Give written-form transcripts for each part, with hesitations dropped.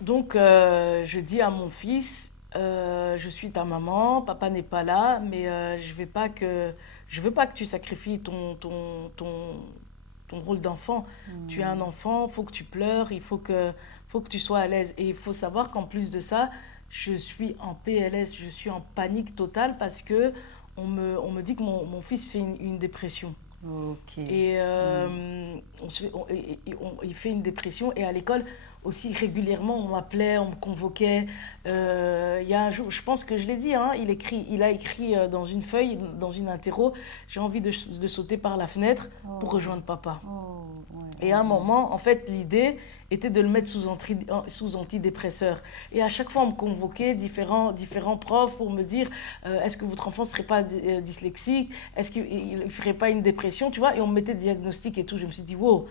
Donc, je dis à mon fils, je suis ta maman, papa n'est pas là, mais je veux pas que tu sacrifies ton rôle d'enfant. Tu es un Hmm. enfant, faut que tu pleures, faut que tu sois à l'aise. Et il faut savoir qu'en plus de ça, je suis en PLS, je suis en panique totale parce que on me dit que mon fils fait une dépression. Ok. Et Hmm. il fait une dépression. Et à l'école, aussi régulièrement, on m'appelait, on me convoquait. Il y a un jour, je pense que je l'ai dit, hein, il a écrit dans une feuille, dans une interro, j'ai envie de sauter par la fenêtre pour Oh, rejoindre papa. oh, ouais, Et à ouais, un ouais. moment, en fait, l'idée était de le mettre sous antidépresseur. Et à chaque fois, on me convoquait différents profs pour me dire est-ce que votre enfant ne serait pas dyslexique? Est-ce qu'il ne ferait pas une dépression? Tu vois? Et on me mettait diagnostic et tout. Je me suis dit wow,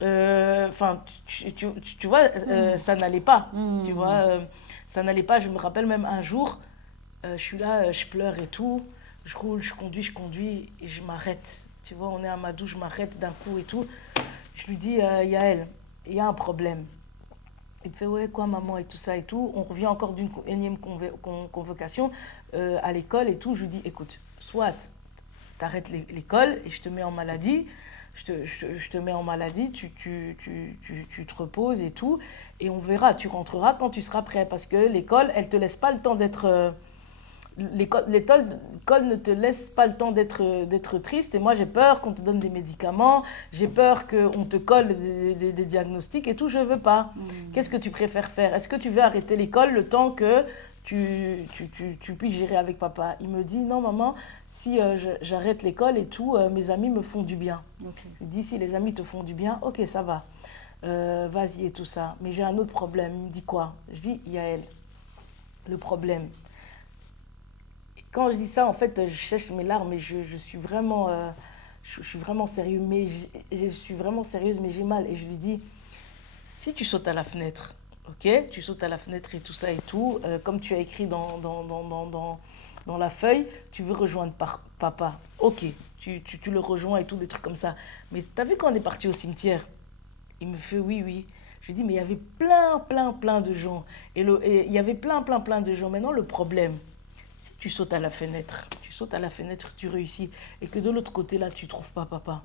enfin, tu vois, ça n'allait pas. Tu vois, Hmm. ça n'allait pas. Je me rappelle même un jour, je suis là, je pleure et tout. Je roule, je conduis et je m'arrête. Tu vois, on est à ma douche, je m'arrête d'un coup et tout. Je lui dis, Yael, il y a un problème. Il me fait, ouais, quoi, maman, et tout ça et tout. On revient encore d'une énième convocation à l'école et tout. Je lui dis, écoute, soit t'arrêtes l'école et je te mets en maladie, je te mets en maladie, tu te reposes et tout, et on verra, tu rentreras quand tu seras prêt, parce que l'école, elle te laisse pas le temps d'être l'école ne te laisse pas le temps d'être triste. Et moi, j'ai peur qu'on te donne des médicaments. J'ai peur qu'on te colle des diagnostics et tout. Je veux pas. Qu'est-ce que Hmm. tu préfères faire? Est-ce que tu veux arrêter l'école le temps que tu puisses gérer avec papa? Il me dit, non, maman, si j'arrête l'école et tout, mes amis me font du bien. Ok. Je lui dis, si les amis te font du bien, ok, ça va. Vas-y et tout ça. Mais j'ai un autre problème. Il me dit quoi? Je dis, Yael, le problème, quand je dis ça, en fait, je cherche mes larmes et je suis vraiment, je suis vraiment sérieux, mais je suis vraiment sérieuse, mais j'ai mal. Et je lui dis, si tu sautes à la fenêtre, ok, tu sautes à la fenêtre et tout ça et tout, comme tu as écrit dans la feuille, tu veux rejoindre papa, ok, tu le rejoins et tout, des trucs comme ça. Mais t'as vu quand on est parti au cimetière? Il me fait oui, oui. Je lui dis, mais il y avait plein de gens. Et il y avait plein de gens. Maintenant, le problème, si tu sautes à la fenêtre, tu réussis, et que de l'autre côté, là, tu ne trouves pas papa.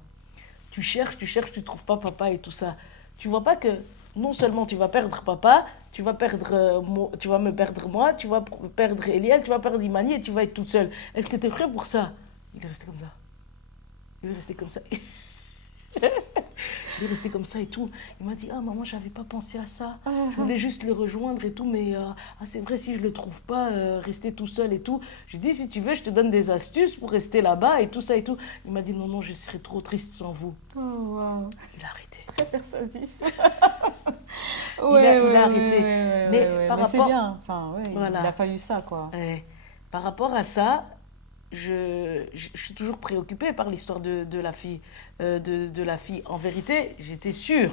Tu ne trouves pas papa et tout ça. Tu vois pas que non seulement tu vas perdre papa, tu vas me perdre moi, tu vas perdre Eliel, tu vas perdre Imani et tu vas être toute seule. Est-ce que tu es prêt pour ça? Il est resté comme ça. Il est resté comme ça. Il est resté comme ça et tout. Il m'a dit, ah maman, j'avais pas pensé à ça. Je voulais juste le rejoindre et tout, mais ah, c'est vrai, si je le trouve pas, rester tout seul et tout. Je lui ai dit, si tu veux, je te donne des astuces pour rester là-bas et tout ça et tout. Il m'a dit, non, non, je serais trop triste sans vous. Oh, wow. Il a arrêté. Très persuasif. Il a arrêté. Mais Ouais. par Mais c'est rapport, bien. Enfin, ouais, il a voilà, fallu ça, quoi. ouais. Par rapport à ça, je suis toujours préoccupée par l'histoire de la fille, de la fille. En vérité, j'étais sûre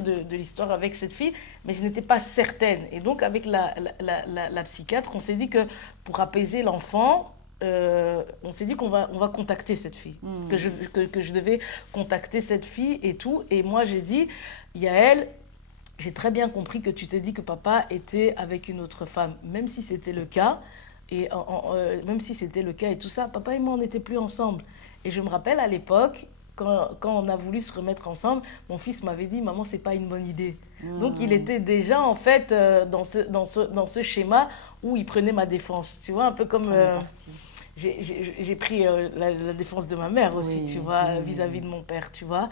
de l'histoire avec cette fille, mais je n'étais pas certaine. Et donc, avec la psychiatre, on s'est dit que pour apaiser l'enfant, on s'est dit on va contacter cette fille, Hmm. que je devais contacter cette fille et tout. Et moi, j'ai dit, Yael, j'ai très bien compris que tu t'es dit que papa était avec une autre femme, même si c'était le cas, même si c'était le cas et tout ça, papa et moi, on n'était plus ensemble. Et je me rappelle à l'époque, quand on a voulu se remettre ensemble, mon fils m'avait dit, maman, c'est pas une bonne idée. Donc il Hmm. était déjà en fait dans ce schéma où il prenait ma défense. Tu vois, un peu comme Ça y est parti. j'ai pris la défense de ma mère aussi, tu Oui. vois, vis-à-vis de mon père, tu vois.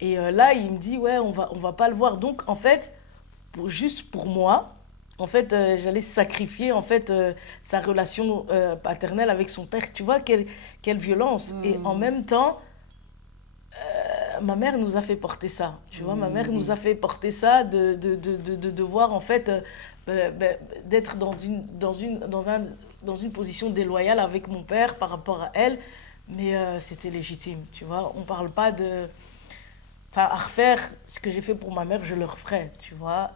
Et là, il me dit, ouais, on va pas le voir. Donc en fait, juste pour moi, en fait, j'allais sacrifier en fait sa relation paternelle avec son père. Tu vois quelle violence. Et en Hmm. même temps, ma mère nous a fait porter ça. Tu vois, ma Oui, mère nous oui. a fait porter ça de devoir en fait d'être dans une position déloyale avec mon père par rapport à elle. Mais c'était légitime, tu vois. On parle pas de, enfin, à refaire ce que j'ai fait pour ma mère, je le referais, tu vois,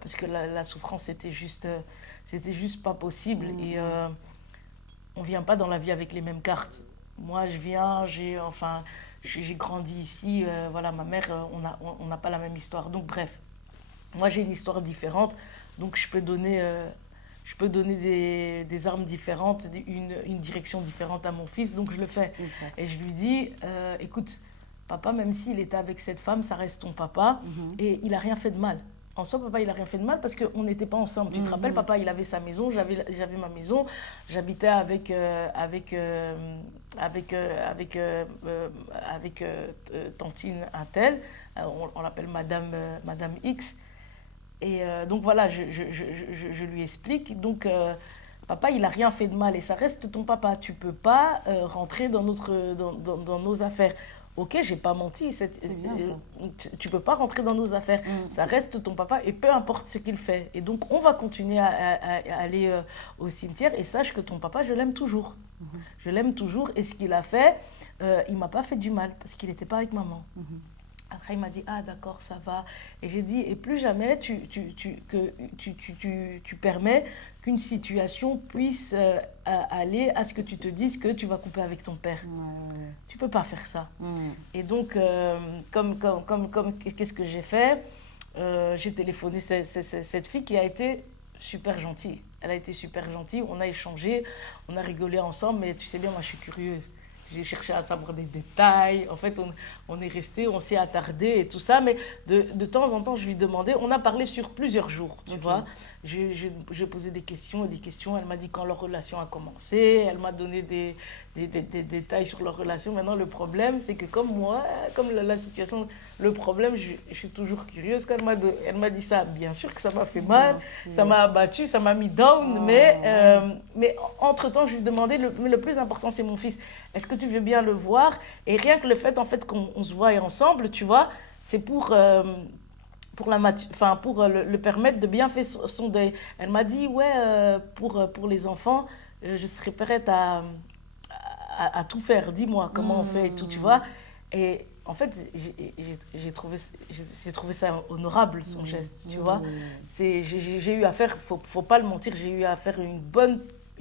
parce que la souffrance c'était juste pas possible et Hmm. on vient pas dans la vie avec les mêmes cartes. Moi, je viens, enfin, j'ai grandi ici, voilà, ma mère, on n'a pas la même histoire. Donc, bref. Moi, j'ai une histoire différente, donc je peux donner des armes différentes, une direction différente à mon fils, donc je le fais. Exact. Et je lui dis, écoute, papa, même s'il était avec cette femme, ça reste ton papa, et il n'a rien fait de mal. En soi, papa, il n'a rien fait de mal parce qu'on n'était pas ensemble. Tu te rappelles, papa, il avait sa maison, j'avais ma maison, j'habitais avec tantine un tel, on l'appelle Madame X. Et donc voilà, je lui explique. Donc, papa, il n'a rien fait de mal et ça reste ton papa. Tu ne peux pas rentrer dans nos affaires. Ok, j'ai pas menti. C'est bien ça. Tu peux pas rentrer dans nos affaires. Ça reste ton papa et peu importe ce qu'il fait. Et donc, on va continuer à aller au cimetière et sache que ton papa, je l'aime toujours. Je l'aime toujours et ce qu'il a fait, il m'a pas fait du mal parce qu'il n'était pas avec maman. Après, il m'a dit, ah d'accord, ça va. Et j'ai dit, et plus jamais tu permets qu'une situation puisse aller à ce que tu te dises que tu vas couper avec ton père. Tu peux pas faire ça. Et donc, qu'est-ce que j'ai fait? J'ai téléphoné cette fille qui a été super gentille. Elle a été super gentille, on a échangé, on a rigolé ensemble, mais tu sais bien, moi je suis curieuse. J'ai cherché à savoir des détails. En fait, on est resté, on s'est attardé et tout ça. Mais de temps en temps, je lui demandais. On a parlé sur plusieurs jours, tu vois. J'ai posé des questions et des questions. Elle m'a dit quand leur relation a commencé. Elle m'a donné des détails sur leur relation. Maintenant, le problème, c'est que comme moi, comme la situation, le problème, je suis toujours curieuse. Quand elle m'a dit ça, bien sûr que ça m'a fait mal. Ça m'a abattu, ça m'a mis down. Mais entre-temps, je lui demandais, le plus important, c'est mon fils. Est-ce que tu veux bien le voir? Et rien que le fait, en fait, qu'on se voie ensemble, tu vois, c'est pour le permettre de bien faire son deuil. Elle m'a dit, ouais, pour les enfants, je serais prête à tout faire. Dis-moi comment on fait et tout, tu vois. Et en fait, j'ai trouvé ça honorable, son geste, tu vois. J'ai eu affaire, faut pas le mentir, j'ai eu affaire à une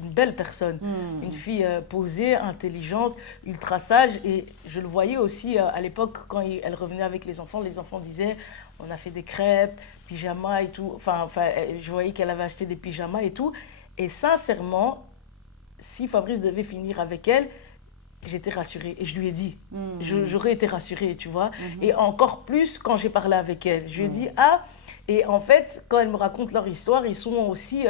belle personne, une fille posée, intelligente, ultra sage. Et je le voyais aussi à l'époque, quand elle revenait avec les enfants disaient, on a fait des crêpes, pyjamas et tout. Enfin, je voyais qu'elle avait acheté des pyjamas et tout. Et sincèrement, si Fabrice devait finir avec elle, j'étais rassurée. Et je lui ai dit, j'aurais été rassurée, tu vois. Et encore plus quand j'ai parlé avec elle. Je lui ai dit, ah... Et en fait, quand elle me raconte leur histoire, ils sont aussi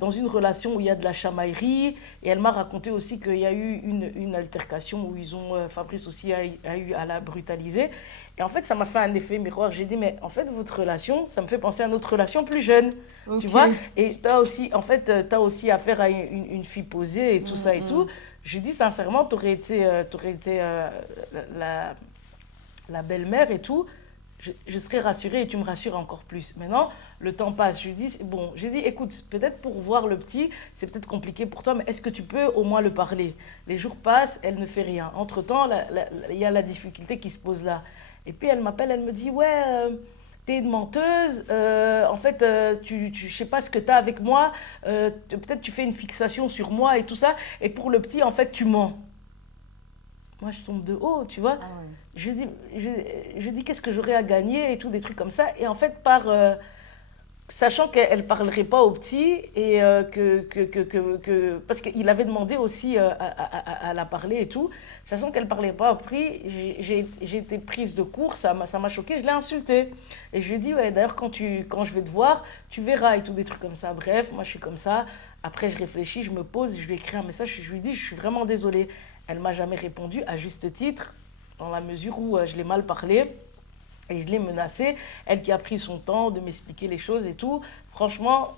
dans une relation où il y a de la chamaillerie. Et elle m'a raconté aussi qu'il y a eu une altercation où Fabrice aussi a eu à la brutaliser. Et en fait, ça m'a fait un effet miroir. J'ai dit, mais en fait, votre relation, ça me fait penser à notre relation plus jeune. Okay. Tu vois? Et tu as aussi affaire à une fille posée et tout ça et tout. J'ai dit, sincèrement, tu aurais été la belle-mère et tout. Je serais rassurée et tu me rassures encore plus. Maintenant, le temps passe. J'ai dit, écoute, peut-être pour voir le petit, c'est peut-être compliqué pour toi, mais est-ce que tu peux au moins le parler? Les jours passent, elle ne fait rien. Entre-temps, il y a la difficulté qui se pose là. Et puis elle m'appelle, elle me dit, ouais, t'es une menteuse, en fait, je sais pas ce que t'as avec moi, peut-être tu fais une fixation sur moi et tout ça, et pour le petit, en fait, tu mens. Moi, je tombe de haut, tu vois. Ah ouais. Je dis qu'est-ce que j'aurais à gagner et tout, des trucs comme ça. Et en fait, sachant qu'elle ne parlerait pas au petit, et parce qu'il avait demandé aussi à la parler et tout, sachant qu'elle ne parlait pas au petit, j'ai été prise de court, ça m'a choquée, je l'ai insultée. Et je lui ai dit, ouais, d'ailleurs, quand je vais te voir, tu verras et tout, des trucs comme ça. Bref, moi, je suis comme ça. Après, je réfléchis, je me pose, je lui écris un message, je lui dis, je suis vraiment désolée. Elle ne m'a jamais répondu, à juste titre, dans la mesure où je l'ai mal parlé et je l'ai menacée. Elle qui a pris son temps de m'expliquer les choses et tout. Franchement,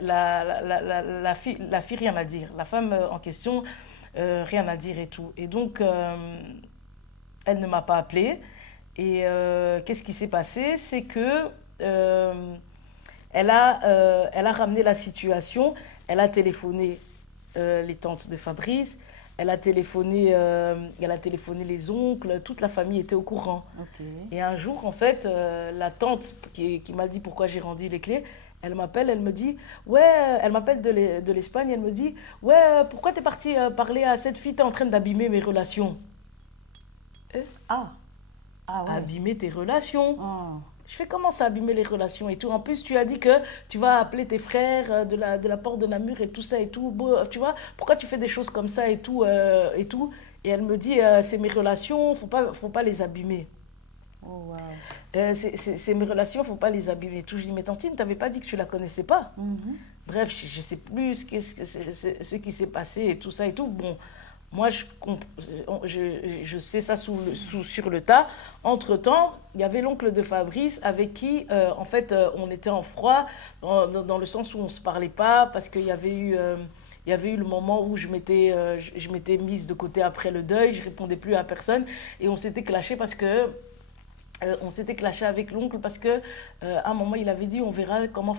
la fille, rien à dire. La femme en question, rien à dire et tout. Et donc, elle ne m'a pas appelée. Et qu'est-ce qui s'est passé? C'est que elle a ramené la situation. Elle a téléphoné les tantes de Fabrice, elle a téléphoné les oncles, toute la famille était au courant. Okay. Et un jour, en fait, la tante qui m'a dit pourquoi j'ai rendu les clés, elle m'appelle, elle me dit, ouais, elle m'appelle de l'Espagne, elle me dit, ouais, pourquoi t'es partie parler à cette fille, t'es en train d'abîmer mes relations. Ah ouais. Abîmer tes relations. Oh. Je fais comment ça abîmer les relations et tout. En plus, tu as dit que tu vas appeler tes frères de la porte de Namur et tout ça et tout. Bon, tu vois, pourquoi tu fais des choses comme ça et tout et tout. Et elle me dit, c'est mes relations, faut pas les abîmer. Oh, wow. C'est mes relations, faut pas les abîmer. Tout, je dis, mais Tantine, t'avais pas dit que tu la connaissais pas. Bref, je sais plus ce qui s'est passé et tout ça et tout. Bon, moi, je sais ça sur le tas. Entre-temps, il y avait l'oncle de Fabrice avec qui, en fait, on était en froid, dans le sens où on ne se parlait pas, parce qu'il y avait eu... il y avait eu le moment où je m'étais mise de côté après le deuil, je répondais plus à personne et on s'était clashé parce que on s'était clashé avec l'oncle parce que à un moment il avait dit on verra comment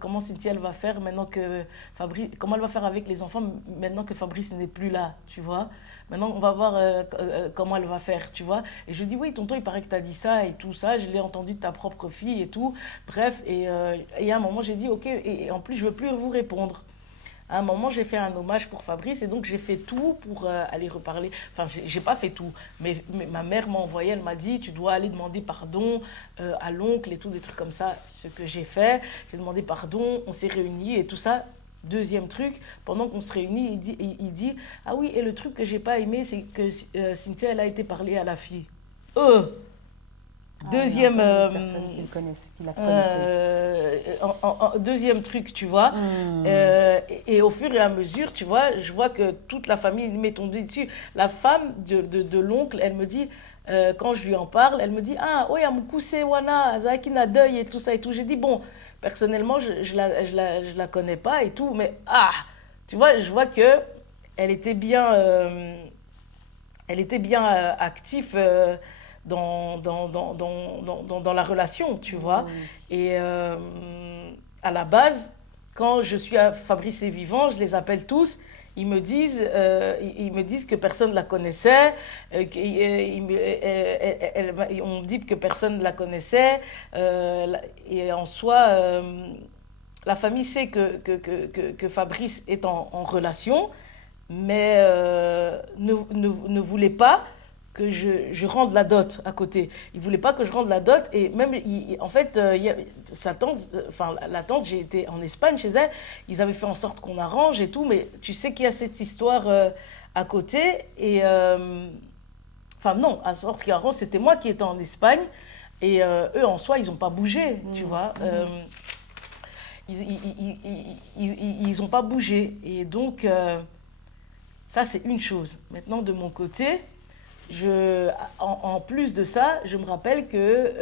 comment Cynthia elle va faire maintenant que comment elle va faire avec les enfants maintenant que Fabrice n'est plus là, tu vois. Maintenant on va voir comment elle va faire, tu vois. Et je dis oui tonton il paraît que tu as dit ça et tout ça, je l'ai entendu de ta propre fille et tout. Bref et à un moment j'ai dit ok et en plus je veux plus vous répondre. À un moment, j'ai fait un hommage pour Fabrice et donc j'ai fait tout pour aller reparler. Enfin, j'ai pas fait tout, mais ma mère m'a envoyé, elle m'a dit tu dois aller demander pardon à l'oncle et tout, des trucs comme ça. Ce que j'ai fait, j'ai demandé pardon, on s'est réunis et tout ça. Deuxième truc, pendant qu'on se réunit, il dit ah oui, et le truc que j'ai pas aimé, c'est que Cynthia, elle a été parler à la fille. Deuxième, Personne qui la connaissait aussi. deuxième truc, tu vois. Et au fur et à mesure, tu vois, je vois que toute la famille met ton doigt dessus. La femme de l'oncle, elle me dit, quand je lui en parle, elle me dit ah, oui, Amoukousse, Wana, Zakina deuil et tout ça et tout. J'ai dit bon, personnellement, je la connais pas et tout, mais tu vois, je vois que elle était bien, active. Dans la relation, tu vois. Oui. Et à la base, quand je suis à Fabrice et Vivant, je les appelle tous, ils me disent que personne ne la connaissait, on me dit que personne ne la connaissait, et en soi, la famille sait que Fabrice est en relation, mais ne voulait pas que je rende la dot à côté. Il voulait pas que je rende la dot et même en fait sa tante, enfin la tante, j'ai été en Espagne chez elle, ils avaient fait en sorte qu'on arrange et tout, mais tu sais qu'il y a cette histoire à côté et enfin non, à sorte qu'il arrange, c'était moi qui étais en Espagne et eux en soi ils ont pas bougé, tu vois. Ils ont pas bougé et donc ça c'est une chose. Maintenant de mon côté, en plus de ça, je me rappelle que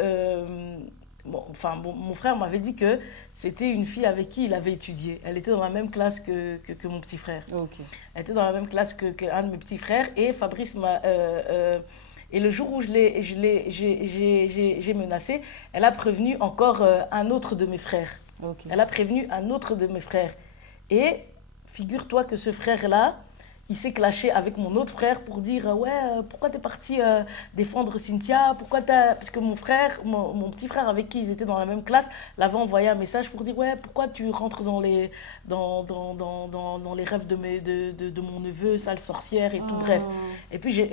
mon frère m'avait dit que c'était une fille avec qui il avait étudié. Elle était dans la même classe que mon petit frère. Ok. Elle était dans la même classe qu'un de mes petits frères. Et Fabrice m'a... et le jour où j'ai menacé, elle a prévenu encore un autre de mes frères. Okay. Elle a prévenu un autre de mes frères. Et figure-toi que ce frère-là, il s'est clashé avec mon autre frère pour dire ouais, pourquoi t'es parti défendre Cynthia, pourquoi t'as... Parce que mon frère, mon petit frère avec qui ils étaient dans la même classe, l'avait envoyé un message pour dire ouais, pourquoi tu rentres dans les rêves de mon neveu, sale sorcière et tout, bref. Et puis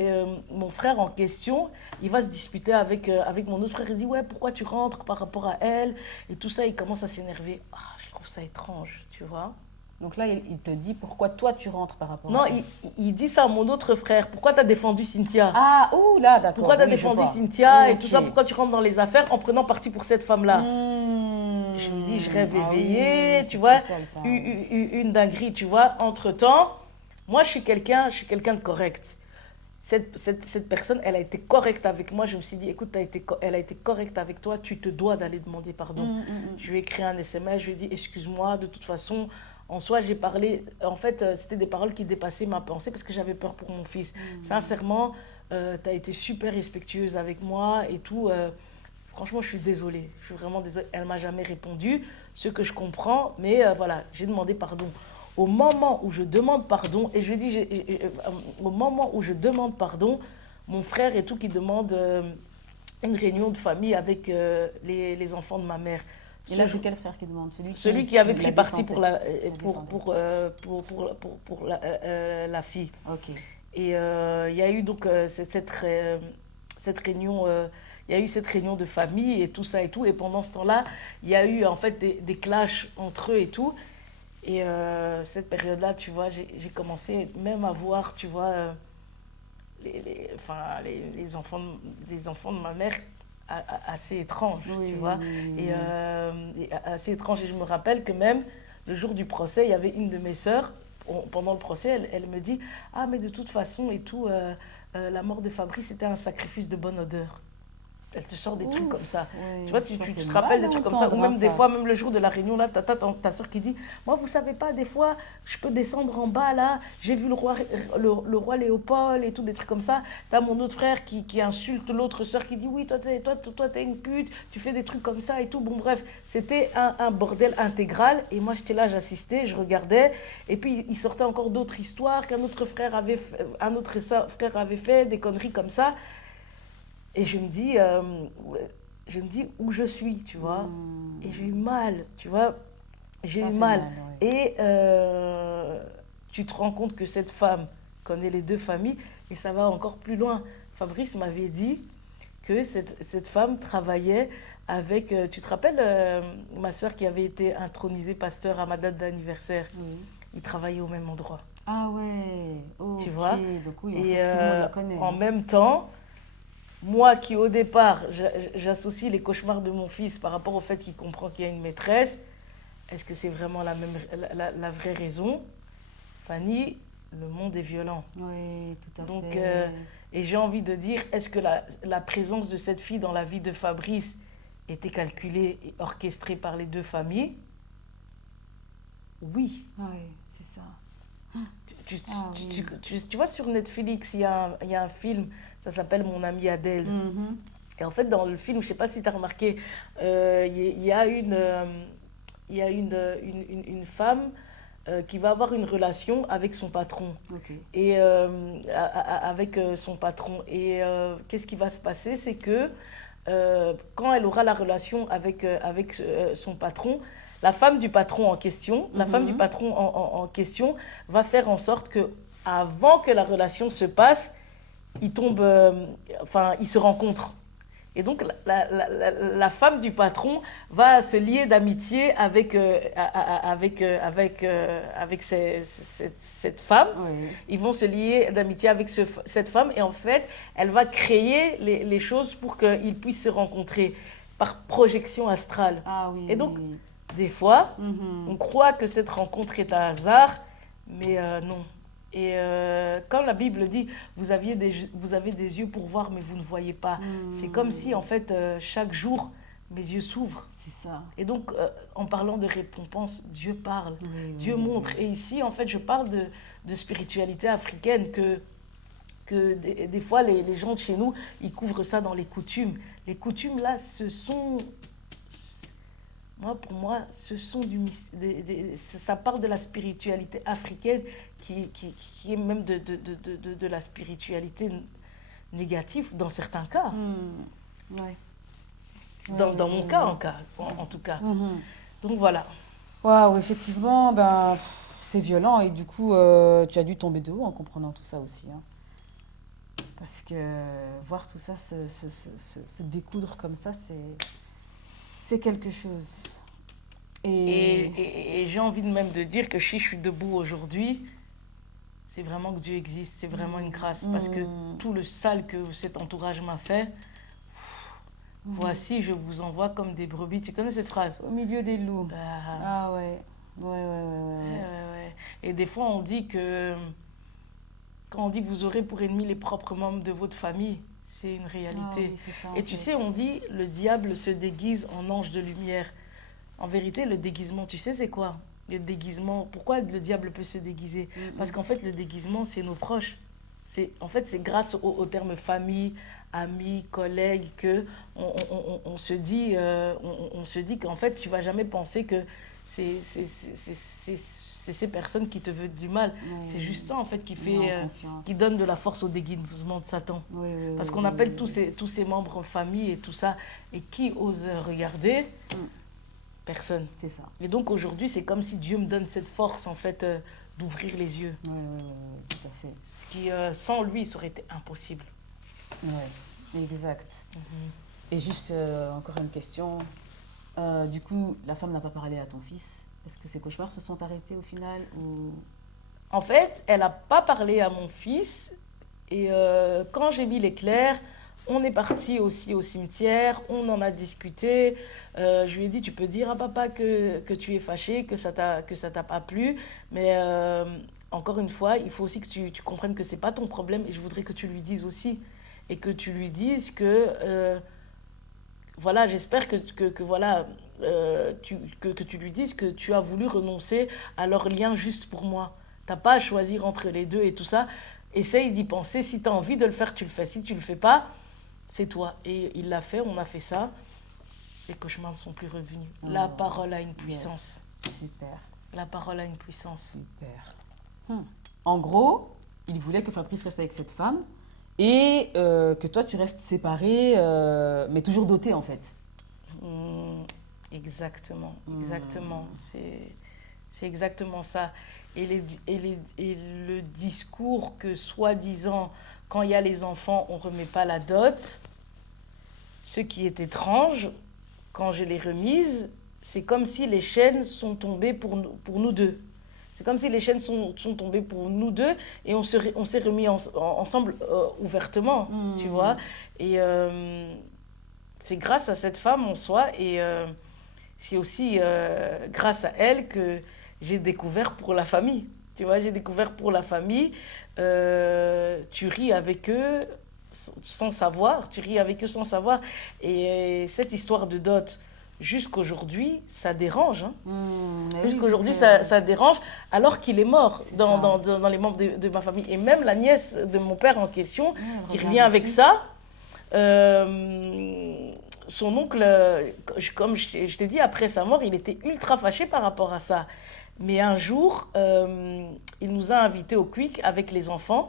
mon frère en question, il va se disputer avec mon autre frère, il dit ouais, pourquoi tu rentres par rapport à elle et tout ça, il commence à s'énerver. Je trouve ça étrange, tu vois. Donc là, il te dit pourquoi toi tu rentres par rapport à... Non, il dit ça à mon autre frère. Pourquoi tu as défendu Cynthia? Là, d'accord. Pourquoi tu as défendu Cynthia et tout ça? Pourquoi tu rentres dans les affaires en prenant parti pour cette femme-là? Je me dis, je rêve éveillé, tu vois, une dinguerie, tu vois. Entre-temps, moi, je suis quelqu'un de correct. Cette personne, elle a été correcte avec moi. Je me suis dit, écoute, elle a été correcte avec toi, tu te dois d'aller demander pardon. Je lui ai écrit un SMS, je lui ai dit, excuse-moi, de toute façon... En soi, j'ai parlé... En fait, c'était des paroles qui dépassaient ma pensée parce que j'avais peur pour mon fils. Sincèrement, tu as été super respectueuse avec moi et tout. Franchement, je suis désolée. Je suis vraiment désolée. Elle ne m'a jamais répondu, ce que je comprends. Mais voilà, j'ai demandé pardon. Au moment où je demande pardon, et je lui dis... au moment où je demande pardon, mon frère et tout qui demande une réunion de famille avec les enfants de ma mère. Et là, c'est quel frère qui demande? Celui qui avait pris parti pour la fille. Ok. Et il y a eu donc cette réunion il y a eu cette réunion de famille et tout ça et tout. Et pendant ce temps-là, il y a eu en fait des clashs entre eux et tout. Et cette période-là, tu vois, j'ai commencé même à voir, tu vois, les enfants de ma mère assez étranges, tu vois. Et assez étranges. Et je me rappelle que même le jour du procès, il y avait une de mes sœurs, pendant le procès, elle me dit, ah, mais de toute façon et tout, la mort de Fabrice, c'était un sacrifice de bonne odeur. Elle te sort des trucs comme ça. Ouais, Tu vois, tu te rappelles des trucs comme ça. Ou même des fois, même le jour de la réunion, là, ta soeur qui dit, moi, vous savez pas, des fois, je peux descendre en bas, là, j'ai vu le roi Léopold et tout, des trucs comme ça. T'as mon autre frère qui insulte l'autre soeur qui dit, oui, toi, t'es une pute, tu fais des trucs comme ça et tout. Bon, bref, c'était un bordel intégral. Et moi, j'étais là, j'assistais, je regardais. Et puis, il sortait encore d'autres histoires qu'un autre frère avait fait, des conneries comme ça. Et je me dis où je suis, tu vois. Et j'ai eu mal, tu vois. J'ai eu mal. Ouais. Et tu te rends compte que cette femme connaît les deux familles et ça va encore plus loin. Fabrice m'avait dit que cette femme travaillait avec... tu te rappelles ma soeur qui avait été intronisée pasteur à ma date d'anniversaire? Oui. Ils travaillaient au même endroit. Ah ouais, ok. Tu vois. Donc oui, en Et fait, tout le monde la connaît. en même temps... Moi qui, au départ, j'associe les cauchemars de mon fils par rapport au fait qu'il comprend qu'il y a une maîtresse, est-ce que c'est vraiment la vraie raison? Fanny, le monde est violent. Oui, tout à Donc, fait. et j'ai envie de dire, est-ce que la présence de cette fille dans la vie de Fabrice était calculée et orchestrée par les deux familles? Oui. Oui, c'est ça. Tu vois, sur Netflix, il y a un film, ça s'appelle Mon amie Adèle. Et en fait, dans le film, je ne sais pas si tu as remarqué, il y a une femme qui va avoir une relation avec son patron. Ok. Et avec son patron. Et qu'est-ce qui va se passer? C'est que quand elle aura la relation avec son patron, la femme du patron en question, va faire en sorte que avant que la relation se passe, ils se rencontrent. Et donc, la femme du patron va se lier d'amitié avec cette femme. Oui. Ils vont se lier d'amitié avec cette femme. Et en fait, elle va créer les choses pour qu'ils puissent se rencontrer par projection astrale. Ah oui. Et donc, des fois, on croit que cette rencontre est un hasard, mais non. Et quand la Bible dit vous avez des yeux pour voir mais vous ne voyez pas, c'est comme si en fait chaque jour mes yeux s'ouvrent. C'est ça. Et donc en parlant de récompense, Dieu parle, Dieu oui, montre. Et ici en fait je parle de spiritualité africaine que des fois les gens de chez nous ils couvrent ça dans les coutumes. Les coutumes là pour moi, ça part de la spiritualité africaine qui est même de la spiritualité négative dans certains cas. Ouais. Dans mon cas, en tout cas. Donc voilà. Waouh, effectivement, c'est violent et du coup, tu as dû tomber de haut en comprenant tout ça aussi. Hein. Parce que voir tout ça se découdre comme ça, c'est quelque chose. Et j'ai envie même de dire que si je suis debout aujourd'hui, c'est vraiment que Dieu existe, c'est vraiment une grâce. Parce que tout le sale que cet entourage m'a fait, voici, je vous envoie comme des brebis. Tu connais cette phrase? Au milieu des loups. Ah ouais. Ouais. Et des fois, on dit que... Quand on dit que vous aurez pour ennemi les propres membres de votre famille, c'est une réalité. Oui, c'est ça, et tu sais, on dit le diable se déguise en ange de lumière. En vérité, le déguisement, tu sais, c'est quoi? Le déguisement, pourquoi le diable peut se déguiser? Parce qu'en fait, le déguisement, c'est nos proches. En fait, c'est grâce au terme famille, amis, collègues, que on se dit qu'en fait, tu ne vas jamais penser que c'est ces personnes qui te veulent du mal. C'est juste ça, en fait, qui donne de la force au déguisement de Satan. Parce qu'on appelle tous ces membres en famille et tout ça. Et qui ose regarder? Personne. C'est ça. Et donc, aujourd'hui, c'est comme si Dieu me donne cette force, en fait, d'ouvrir les yeux. Oui, tout à fait. Ce qui, sans lui, ça aurait été impossible. Oui, exact. Et juste encore une question. Du coup, la femme n'a pas parlé à ton fils. Est-ce que ces cauchemars se sont arrêtés au final ou... En fait, elle n'a pas parlé à mon fils. Et quand j'ai mis l'éclair, on est parti aussi au cimetière, on en a discuté. Je lui ai dit, tu peux dire à papa que tu es fâché, que ça t'a pas plu. Mais encore une fois, il faut aussi que tu comprennes que c'est pas ton problème. Et je voudrais que tu lui dises aussi. Et que tu lui dises que voilà, j'espère que voilà, que tu lui dises que tu as voulu renoncer à leur lien juste pour moi. T'as pas à choisir entre les deux et tout ça. Essaye d'y penser. Si tu as envie de le faire, tu le fais. Si tu le fais pas, c'est toi. Et il l'a fait, on a fait ça. Les cauchemars ne sont plus revenus. La parole a une puissance. Yes. Super. La parole a une puissance. Super. En gros, il voulait que Fabrice reste avec cette femme et que toi, tu restes séparé, mais toujours doté en fait. Exactement, exactement. C'est exactement ça. Et le discours que, soi-disant, quand il y a les enfants, on ne remet pas la dot, ce qui est étrange, quand je l'ai remise, c'est comme si les chaînes sont tombées pour nous deux. C'est comme si les chaînes sont tombées pour nous deux et on s'est remis ensemble ouvertement, tu vois. Et c'est grâce à cette femme en soi et c'est aussi grâce à elle que j'ai découvert pour la famille. Tu vois, j'ai découvert pour la famille. Tu ris avec eux sans savoir. Tu ris avec eux sans savoir. Et cette histoire de dot, jusqu'aujourd'hui, ça dérange. Hein. Jusqu'aujourd'hui, ça dérange, alors qu'il est mort dans les membres de ma famille. Et même la nièce de mon père en question, qui revient avec ça, son oncle, comme je t'ai dit, après sa mort, il était ultra fâché par rapport à ça. Mais un jour, il nous a invités au Quick avec les enfants,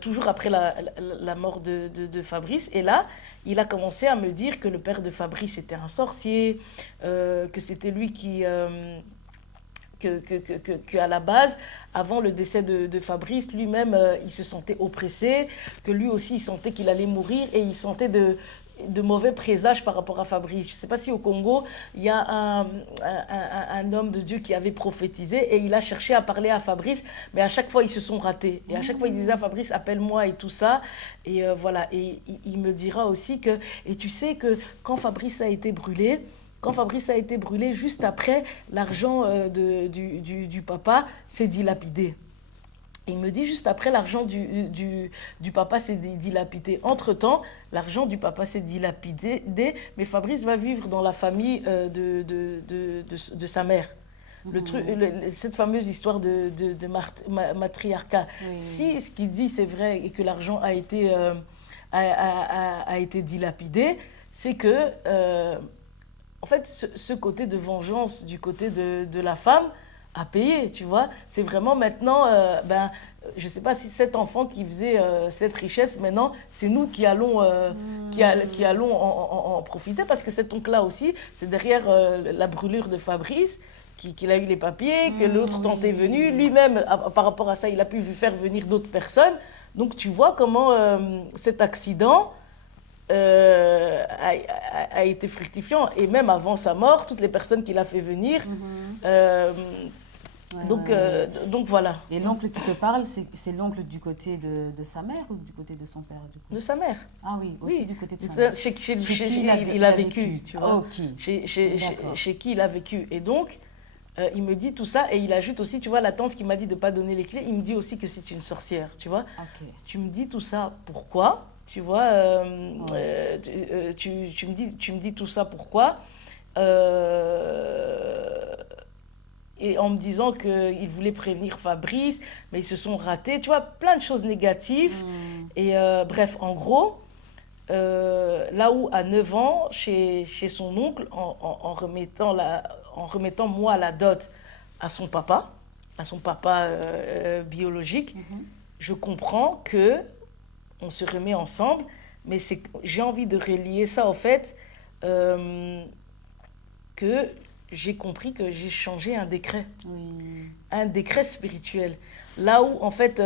toujours après la mort de Fabrice. Et là, il a commencé à me dire que le père de Fabrice était un sorcier, que c'était lui qui... qu'à la base, avant le décès de Fabrice, lui-même, il se sentait oppressé, que lui aussi, il sentait qu'il allait mourir et il sentait de mauvais présages par rapport à Fabrice. Je ne sais pas si au Congo, il y a un homme de Dieu qui avait prophétisé et il a cherché à parler à Fabrice, mais à chaque fois, ils se sont ratés. Et à chaque fois, il disait à Fabrice, appelle-moi et tout ça. Et voilà, et il me dira aussi que... Et tu sais que quand Fabrice a été brûlé, juste après, l'argent du papa s'est dilapidé. Il me dit, juste après, l'argent du papa s'est dilapidé. Entre-temps, l'argent du papa s'est dilapidé, mais Fabrice va vivre dans la famille de sa mère. Cette fameuse histoire de matriarcat. Oui. Si ce qu'il dit, c'est vrai et que l'argent a été dilapidé, c'est que... en fait, ce côté de vengeance du côté de la femme a payé, tu vois. C'est vraiment maintenant, je ne sais pas si cet enfant qui faisait cette richesse, maintenant, c'est nous qui allons, qui allons en profiter parce que cet oncle-là aussi, c'est derrière la brûlure de Fabrice qu'il a eu les papiers, que l'autre tante est venue. Lui-même, par rapport à ça, il a pu faire venir d'autres personnes. Donc, tu vois comment cet accident... a été fructifiant. Et même avant sa mort, toutes les personnes qu'il a fait venir. Donc voilà. Et l'oncle qui te parle, c'est l'oncle du côté de sa mère ou du côté de son père du coup? De sa mère. Ah oui, aussi oui. Du côté de sa mère. Chez qui il a vécu, tu vois. Okay. Chez qui il a vécu. Et donc, il me dit tout ça et il ajoute aussi, tu vois, la tante qui m'a dit de ne pas donner les clés, il me dit aussi que c'est une sorcière, tu vois. Okay. Tu me dis tout ça, pourquoi? Tu vois, tu me dis tout ça, pourquoi et en me disant qu'ils voulaient prévenir Fabrice, mais ils se sont ratés. Tu vois, plein de choses négatives. Et bref, en gros, là où à 9 ans, chez son oncle, en remettant moi la dot à son papa biologique, je comprends que on se remet ensemble, mais j'ai envie de relier ça au fait que j'ai compris que j'ai changé un décret. Oui. Un décret spirituel. Là où, en fait,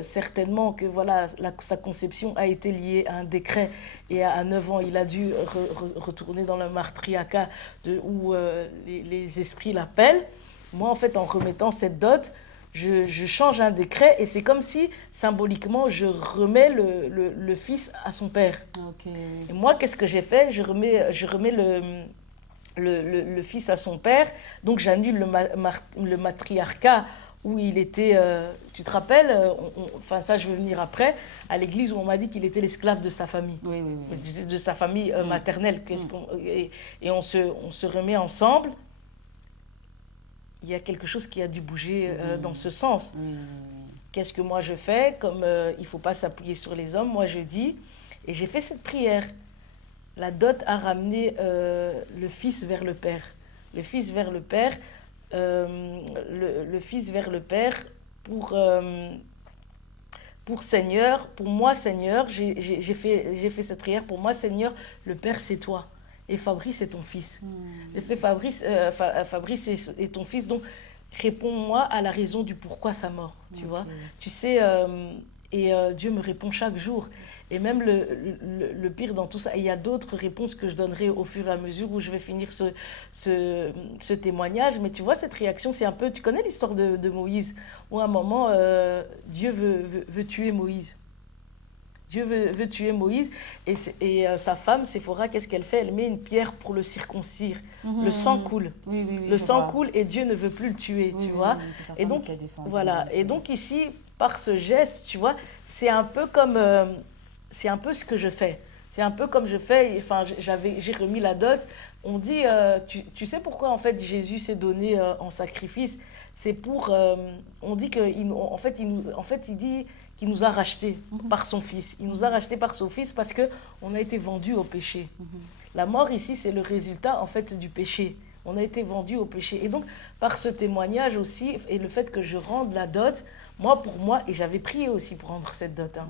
certainement que voilà, sa conception a été liée à un décret et à 9 ans, il a dû retourner dans le matriarcat où les esprits l'appellent. Moi, en fait, en remettant cette dot, je change un décret et c'est comme si, symboliquement, je remets le fils à son père. Ok. Et moi, qu'est-ce que j'ai fait? Je remets le fils à son père, donc j'annule le matriarcat où il était, tu te rappelles, enfin ça je vais venir après, à l'église où on m'a dit qu'il était l'esclave de sa famille, Oui, oui, oui. de sa famille maternelle, et on se remet ensemble. Il y a quelque chose qui a dû bouger dans ce sens. Oui, oui, Qu'est-ce que moi je fais? Comme il ne faut pas s'appuyer sur les hommes, moi je dis, et j'ai fait cette prière. La dot a ramené le fils vers le père. Le fils vers le père, le fils vers le père pour Seigneur, pour moi Seigneur, j'ai fait cette prière, pour moi Seigneur, le père c'est toi. Et Fabrice est ton fils. Le fait Fabrice est ton fils, donc réponds-moi à la raison du pourquoi sa mort, tu vois. Tu sais, Dieu me répond chaque jour. Et même le pire dans tout ça, et il y a d'autres réponses que je donnerai au fur et à mesure où je vais finir ce témoignage. Mais tu vois, cette réaction, c'est un peu... Tu connais l'histoire de Moïse, où à un moment, Dieu veut tuer Moïse. Dieu veut tuer Moïse et sa femme, Séphora, qu'est-ce qu'elle fait? Elle met une pierre pour le circoncire. Le sang coule. Oui, oui, oui, le sang vois. coule et Dieu ne veut plus le tuer, Oui, tu oui, vois. oui, c'est sa Et femme donc, qui a défendu voilà. Moïse, Et oui. donc ici, par ce geste, tu vois, c'est un peu comme... c'est un peu ce que je fais. C'est un peu comme je fais, enfin, j'ai remis la dot. On dit, tu sais pourquoi en fait Jésus s'est donné en sacrifice? C'est pour, on dit qu'en fait, il dit qu'il nous a rachetés par son fils. Il nous a rachetés par son fils parce qu'on a été vendus au péché. La mort ici, c'est le résultat en fait du péché. On a été vendus au péché. Et donc, par ce témoignage aussi, et le fait que je rende la dot, pour moi, et j'avais prié aussi pour rendre cette dot. Hein.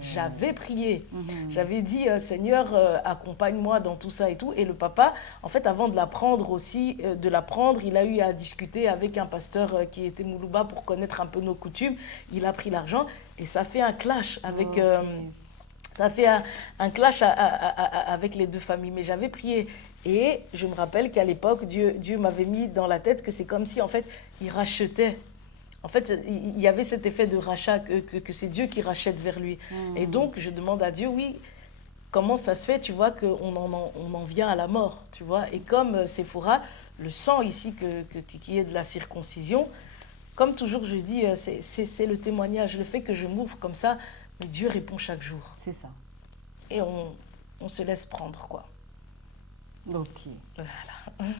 J'avais prié. J'avais dit, Seigneur, accompagne-moi dans tout ça et tout. Et le papa, en fait, avant de la prendre aussi, il a eu à discuter avec un pasteur qui était Moulouba pour connaître un peu nos coutumes. Il a pris l'argent et ça fait un clash avec... ça fait un clash avec les deux familles. Mais j'avais prié. Et je me rappelle qu'à l'époque, Dieu m'avait mis dans la tête que c'est comme si, en fait, il rachetait. En fait, il y avait cet effet de rachat, que c'est Dieu qui rachète vers lui. Et donc, je demande à Dieu, oui, comment ça se fait, tu vois, qu'on en vient à la mort, tu vois. Et comme Séphora, le sang ici qui est de la circoncision, comme toujours je dis, c'est le témoignage, le fait que je m'ouvre comme ça, mais Dieu répond chaque jour. C'est ça. Et on se laisse prendre, quoi. Ok. Voilà.